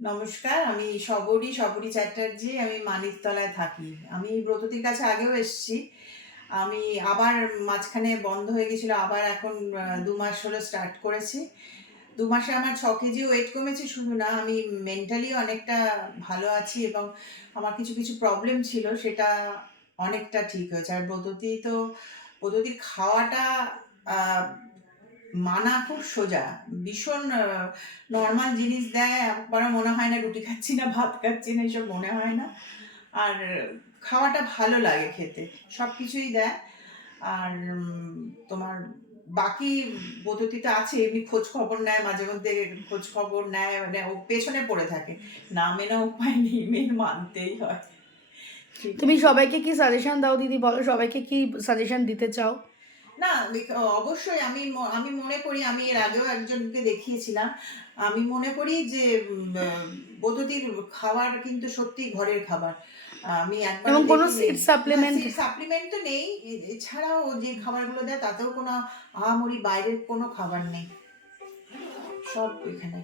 নমস্কার, আমি শবরী চ্যাটার্জি। আমি মানিকতলায় থাকি। আমি ব্রততীর কাছে আগেও এসেছি। আমি আবার মাঝখানে বন্ধ হয়ে গেছিল, আবার এখন ২ মাস হলো স্টার্ট করেছি। ২ মাসে আমার ৬ কেজি ওয়েট কমেছে। শুধু না, আমি মেন্টালি অনেকটা ভালো আছি এবং আমার কিছু প্রবলেম ছিল, সেটা অনেকটা ঠিক হয়েছে। আর ব্রততীর খাওয়াটা আ মানা খুব সোজা। ভীষণ নরমাল জিনিস দেয়। একবারও মনে হয় না রুটি খাচ্ছি না, ভাত খাচ্ছি না, এসব মনে হয় না। আর খাওয়াটা ভালো লাগে খেতে। সবকিছুই দেয়। আর তোমার বাকি পদ্ধতি আছে, এমনি খোঁজ খবর নেয়, মাঝে মধ্যে খোঁজ খবর নেয়, মানে ও পেছনে পড়ে থাকে। না মেনে উপায় নেই, মেনে মানতেই হয়। ঠিক তুমি আছে। সবাইকে কি সাজেশন দাও দিদি? বলো, সবাইকে কি সাজেশন দিতে চাও? না, অবশ্যই আমি মনে করি, আমি এর আগেও একজনকে দেখিয়েছিলাম। আমি মনে করি যে পদ্ধতির খাবার কিন্তু সত্যিই ঘরের খাবার। আমি একবারও এবং কোনো দেখিনি। সিড না, সাপ্লিমেন্ট? সাপ্লিমেন্ট তো নেই। এছাড়াও যে খাবারগুলো দেয় তাতেও কোনো আহামরি বাইরের কোনো খাবার নেই। সব এখানে।